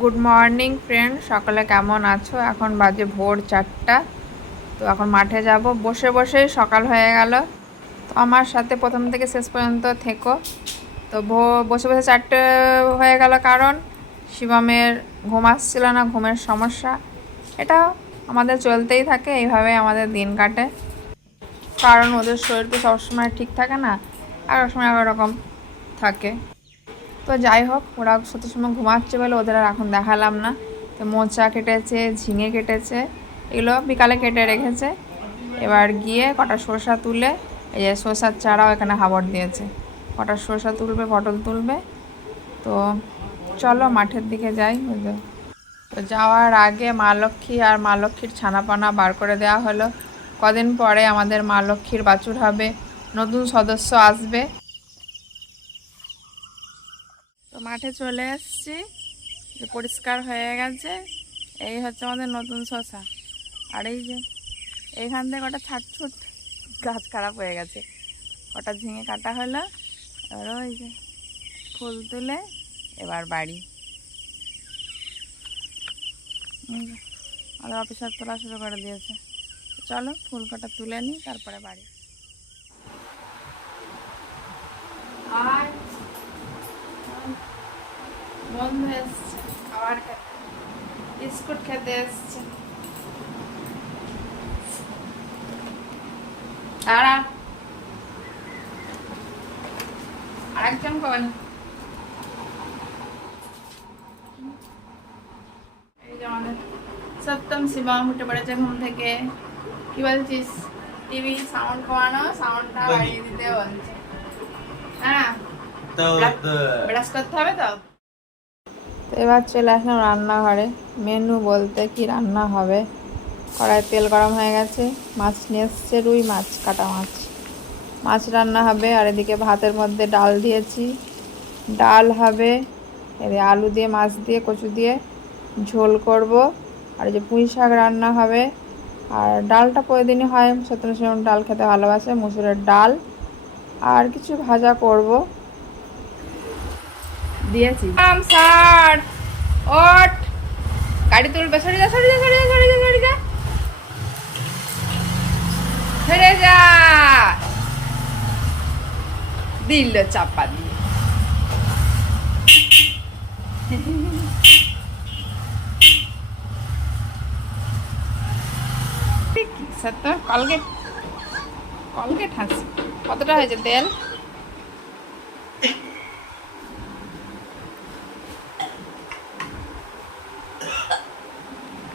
Good morning friend সকালে কেমন আছো? এখন বাজে ভোর চারটা। তো এখন মাঠে যাব। বসে বসেই সকাল হয়ে গেল। তো আমার সাথে প্রথম থেকে শেষ পর্যন্ত থেকো। তো বসে বসে চারটে হয়ে গেল কারণ শিবমের ঘুম আসছিল না, ঘুমের সমস্যা। এটা আমাদের চলতেই থাকে এইভাবে আমাদের দিন কাটে। কারণ ওদের শরীর তো সবসময় ঠিক থাকে না, আর সময় এক রকম থাকে। তো যাই হোক, ওরা সত্যি সময় ঘুমাচ্ছে বলে ওদের আর এখন দেখালাম না। তো মোচা কেটেছে, ঝিঙে কেটেছে, এগুলো বিকালে কেটে রেখেছে। এবার গিয়ে কটা শসা তুলে, এই যে শসার চারাও এখানে হাবড় দিয়েছে। কটা শসা তুলবে, পটল তুলবে। তো চলো মাঠের দিকে যাই। তো যাওয়ার আগে মা লক্ষ্মী আর মা লক্ষ্মীর ছানাপানা বার করে দেওয়া হলো। কদিন পরে আমাদের মা লক্ষ্মীর বাছুর হবে। নতুন সদস্য আসবে। তো মাঠে চলে এসেছি যে পরিষ্কার হয়ে গেছে। এই হচ্ছে আমাদের নতুন শশা। আর এই যে এইখান থেকে কটা ছাটছুট গাছ খারাপ হয়ে গেছে। কটা ঝিঙে কাটা হলো। এবার ওই যে ফুল তুলে এবার বাড়ি। আমাদের অফিসার তোলা শুরু করে দিয়েছে। চলো ফুল কটা তুলে নিই, তারপরে বাড়ি আর বন্ধু এসছে খাবার খেতে বিস্কুট খেতে এসছে আর আরেকজন আমাদের সপ্তম শিবম উঠে পড়েছে ঘুম থেকে কি বলছিস? টিভি সাউন্ড কমানো সাউন্ডটা বাড়িয়ে দিতে বলছে। হ্যাঁ? তো ব্রাশ করতে হবে তো? এবার চলে আসলাম রান্নাঘরে। মেনু বলতে কি রান্না হবে? কড়াই তেল গরম হয়ে গেছে, মাছ নিয়ে এসছে রুই মাছ, কাটা মাছ। মাছ রান্না হবে, আর এদিকে ভাতের মধ্যে ডাল দিয়েছি। ডাল হবে এদিকে আলু দিয়ে, মাছ দিয়ে, কচু দিয়ে ঝোল করব। আর যে পুঁই শাক রান্না হবে। আর ডালটা প্রতিদিনই হয় সত্যি সেরকম ডাল খেতে ভালোবাসে, মুসুরের ডাল। আর কিছু ভাজা করব। দিয়েছি। আম স্যার ওঠ গাড়ি তুলবে, সরে যা সরে যা সরে যা সরে যা সরে যা। সরে যা। দিল চাপা দিয়ে। সত্য? কলগেট কলগেট হাসি কতটা হয়েছে তেল?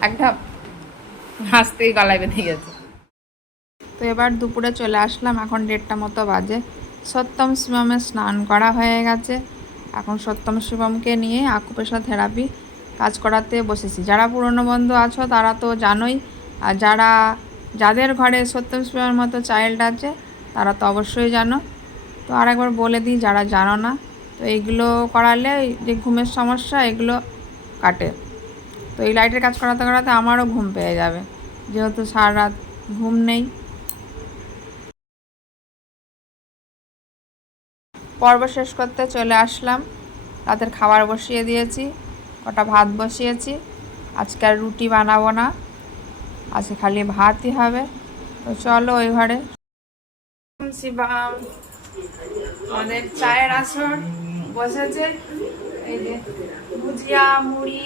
এক ধাপ হাসতেই গলায় বেঁধে গেছে। তো এবার দুপুরে চলে আসলাম, এখন দেড়টা মতো বাজে। সত্যম শিবমের স্নান করা হয়ে গেছে। এখন সত্যম শিবমকে নিয়ে আকুপেশা থেরাপি কাজ করাতে বসেছি। যারা পুরনো বন্ধু আছো, তারা তো জানোই, আর যারা, যাদের ঘরে সত্যম শিবমের মতো চাইল্ড আছে, তারা তো অবশ্যই জানো। তো আরেকবার বলে দিই, যারা জানো না, তো এইগুলো করালে যে ঘুমের সমস্যা, এগুলো কাটে। তো এই লাইটের কাজ করাতে করাতে আমারও ঘুম পেয়ে যাবে। যেহেতু সারা রাত ঘুম নেই। পর্ব শেষ করতে চলে আসলাম। রাতের খাবার বসিয়ে দিয়েছি, কটা ভাত বসিয়েছি। আজকে আর রুটি বানাবো না। আজকে খালি ভাতই হবে। তো চলো ওই ঘরে আমাদের চায়ের আসর বসেছে। এই যে ভুজিয়া, মুড়ি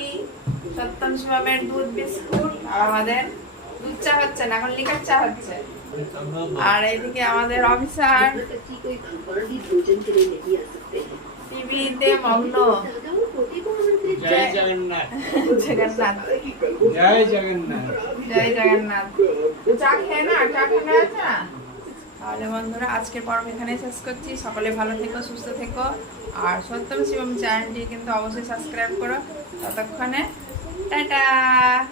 সত্যম শিবামের দুধ বিস্কুট আর আমাদের দুধ চা হচ্ছে না এখন লিকার চা হচ্ছে। আর এইদিকে আমাদের অফিসার টিভিতে মগ্ন। জয় জগন্নাথ। জগন্নাথ। জয় জগন্নাথ। জয় জগন্নাথ। চা খেয়ে না? চা খেয়ে আছে না তাহলে বন্ধুরা আজকের পর্ব এখানে শেষ করছি। সকলে ভালো থেকো সুস্থ থেকো। আর সত্যম শিবম চ্যানেলটি কিন্তু অবশ্যই সাবস্ক্রাইব করো। ততক্ষণে 哒哒